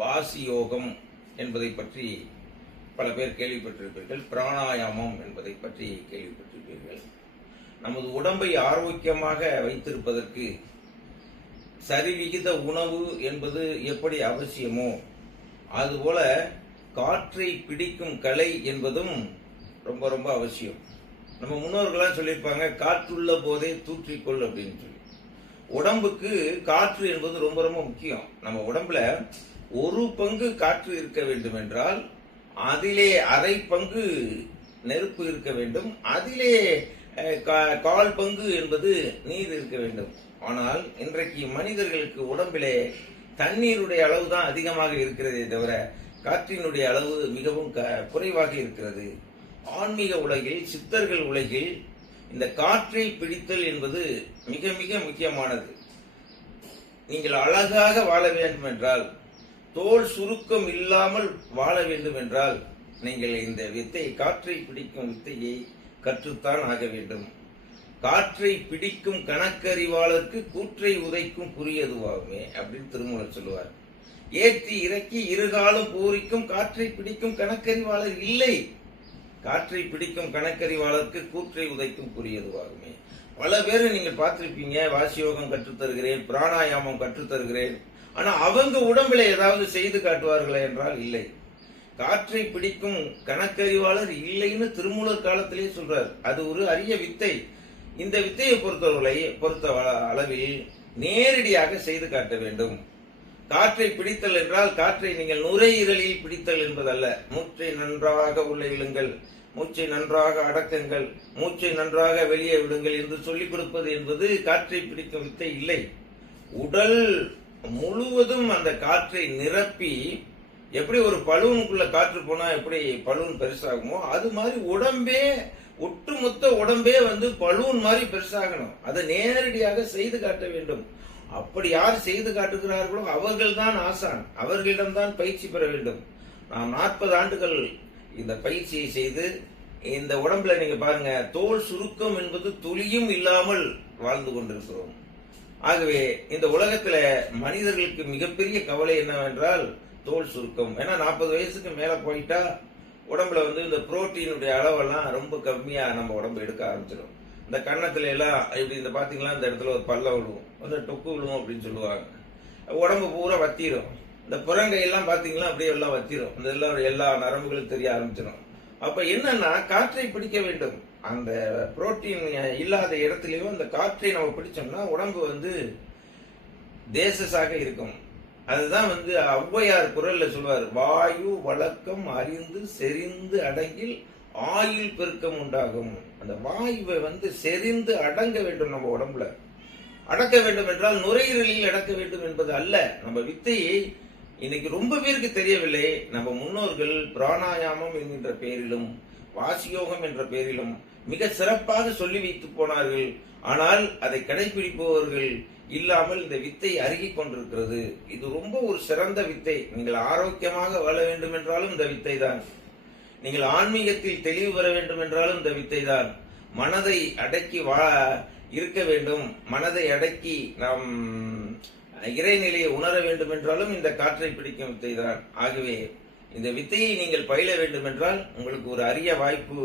வாசி யோகம் என்பதை பற்றி பல பேர் கேள்விப்பட்டிருப்பீர்கள். பிராணாயாமம் என்பதை பற்றி கேள்விப்பட்டிருப்பீர்கள். நமது உடம்பை ஆரோக்கியமாக வைத்திருப்பதற்கு சரிவிகித உணவு என்பது எப்படி அவசியமோ அதுபோல காற்றை பிடிக்கும் கலை என்பதும் ரொம்ப ரொம்ப அவசியம். நம்ம முன்னோர்கள்லாம் சொல்லியிருப்பாங்க, காற்றுள்ள போதே தூற்றிக்கொள் அப்படின்னு சொல்லி. உடம்புக்கு காற்று என்பது ரொம்ப ரொம்ப முக்கியம். நம்ம உடம்புல ஒரு பங்கு காற்று இருக்க வேண்டும் என்றால் அதிலே அரை பங்கு நெருப்பு இருக்க வேண்டும், அதிலே கால் பங்கு என்பது நீர் இருக்க வேண்டும். ஆனால் இன்றைக்கு மனிதர்களுக்கு உடம்பிலே தண்ணீருடைய அளவு தான் அதிகமாக இருக்கிறதே தவிர காற்றினுடைய அளவு மிகவும் குறைவாக இருக்கிறது. ஆன்மீக உலகில், சித்தர்கள் உலகில் இந்த காற்றை பிடித்தல் என்பது மிக மிக முக்கியமானது. நீங்கள் அழகாக வாழ வேண்டும் என்றால், தோல் சுருக்கம் இல்லாமல் வாழ வேண்டும் என்றால், நீங்கள் இந்த வித்தை, காற்றை பிடிக்கும் வித்தையை கற்றுத்தான் ஆக வேண்டும். காற்றை பிடிக்கும் கணக்கறிவாளருக்கு கூற்றை உதைக்கும் புரியதுவாகுமே அப்படின்னு திருமூலர் சொல்லுவார். ஏற்றி இறக்கி இருகாலும் பூரிக்கும் காற்றை பிடிக்கும் கணக்கறிவாளர் இல்லை. காற்றை பிடிக்கும் கணக்கறிவாளருக்கு கூற்றை உதைக்கும் புரியதுவாகுமே. பல பேரை நீங்கள் பார்த்திருப்பீங்க, வாசியோகம் கற்றுத்தருகிறேன், பிராணாயாமம் கற்றுத்தருகிறேன், ஆனா அவங்க உடம்புல ஏதாவது செய்து காட்டுவார்களே என்றால் இல்லை. காற்றை பிடிக்கும் கணக்கறிவாளர் இல்லைன்னு திருமூலர் காலத்திலேயே சொல்றார். அது ஒரு அரிய வித்தை. இந்த வித்தையை பொறுத்த அளவில் நேரடியாக செய்து காட்ட வேண்டும். காற்றை பிடித்தல் என்றால் காற்றை நீங்கள் நுரையீரலில் பிடித்தல் என்பதல்ல. மூச்சை நன்றாக உள்ள இழுங்கள், மூச்சை நன்றாக அடக்குங்கள், மூச்சை நன்றாக வெளியே விடுங்கள் என்று சொல்லிக் கொடுப்பது என்பது காற்றை பிடிக்கும் வித்தை இல்லை. உடல் முழுவதும் அந்த காற்றை நிரப்பி, எப்படி ஒரு பலூனுக்குள்ள காற்று போனா எப்படி பலூன் பெருசாகுமோ அது மாதிரி உடம்பே, ஒட்டுமொத்த உடம்பே பலூன் மாதிரி பெருசாகணும். அதை நேரடியாக செய்து காட்ட வேண்டும். அப்படி யார் செய்து காட்டுகிறார்களோ அவர்கள் தான் ஆசான், அவர்களிடம்தான் பயிற்சி பெற வேண்டும். நாம் 40 ஆண்டுகள் இந்த பயிற்சியை செய்து இந்த உடம்புல நீங்க பாருங்க, தோல் சுருக்கம் என்பது துளியும் இல்லாமல் வாழ்ந்து கொண்டிருக்கிறோம். ஆகவே இந்த உலகத்துல மனிதர்களுக்கு மிகப்பெரிய கவலை என்னவென்றால் தோல் சுருக்கம். ஏன்னா 40 வயசுக்கு மேல போயிட்டா உடம்புல இந்த புரோட்டீனுடைய அளவெல்லாம் ரொம்ப கம்மியா நம்ம உடம்பு எடுக்க ஆரம்பிச்சிடும். இந்த கன்னத்துல எல்லாம் இப்படி இந்த பாத்தீங்களா, இந்த இடத்துல ஒரு பல்ல விழுவும், டொக்கு விழுவும் அப்படின்னு சொல்லுவாங்க. உடம்பு பூரா வத்திரும். இந்த புறங்கையெல்லாம் பாத்தீங்களா அப்படியே எல்லாம் வத்திரும். இந்த எல்லாம் எல்லா நரம்புகளும் தெரிய ஆரம்பிச்சிடும். அப்ப என்னன்னா, காற்றை பிடிக்க வேண்டும். அந்த புரோட்டீன் இல்லாத இடத்துலயும் அந்த காற்றை நம்ம பிடிச்சோம்னா உடம்பு தேசஸாக இருக்கும். அதுதான் ஔவையார் குரல்ல சொல்வார், வாயு வழக்கம் அறிந்து செறிந்து அடங்கில் ஆயுள் பெருக்கம் உண்டாகும். அந்த வாயுவை செறிந்து அடங்க வேண்டும். நம்ம உடம்புல அடக்க வேண்டும் என்றால் நுரையீரலில் அடக்க வேண்டும் என்பது அல்ல. நம்ம வித்தையை இன்னைக்கு ரொம்ப பேருக்கு தெரியவில்லை. நம்ம முன்னோர்கள் பிராணாயாமம் என்கின்ற பெயரிலும் வாசியோகம் என்ற பெயரிலும் மிக சிறப்பாக சொல்லி வைத்து போனார்கள். ஆனால் அதை கடைபிடிப்பவர்கள் இல்லாமல் இந்த வித்தை அருகி கொண்டிருக்கிறது. இது ரொம்ப ஒரு சிறந்த வித்தை. நீங்கள் ஆரோக்கியமாக வாழ வேண்டும் என்றாலும் இந்த வித்தை தான். நீங்கள் ஆன்மீகத்தில் தெளிவு பெற வேண்டும் என்றாலும் இந்த வித்தை தான். மனதை அடக்கி இருக்க வேண்டும், மனதை அடக்கி நாம் இறைநிலையை உணர வேண்டும் என்றாலும் இந்த காற்றை பிடிக்கும் வித்தை தான். ஆகவே இந்த வித்தையை நீங்கள் பயில வேண்டும் என்றால் உங்களுக்கு ஒரு அரிய வாய்ப்பு.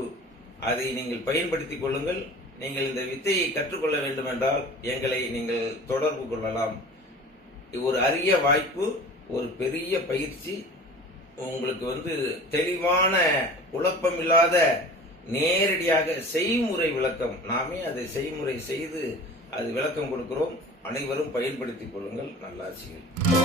அதை நீங்கள் பயன்படுத்திக் கொள்ளுங்கள். நீங்கள் இந்த வித்தையை கற்றுக்கொள்ள வேண்டும் என்றால் எங்களை நீங்கள் தொடர்பு கொள்ளலாம். ஒரு அரிய வாய்ப்பு, ஒரு பெரிய பயிற்சி. உங்களுக்கு தெளிவான, குழப்பமில்லாத, நேரடியாக செய்முறை விளக்கம். நாமே அதை செய்முறை செய்து அது விளக்கம் கொடுக்கிறோம். அனைவரும் பயன்படுத்திக் கொள்ளுங்கள். நல்லாசிகள்.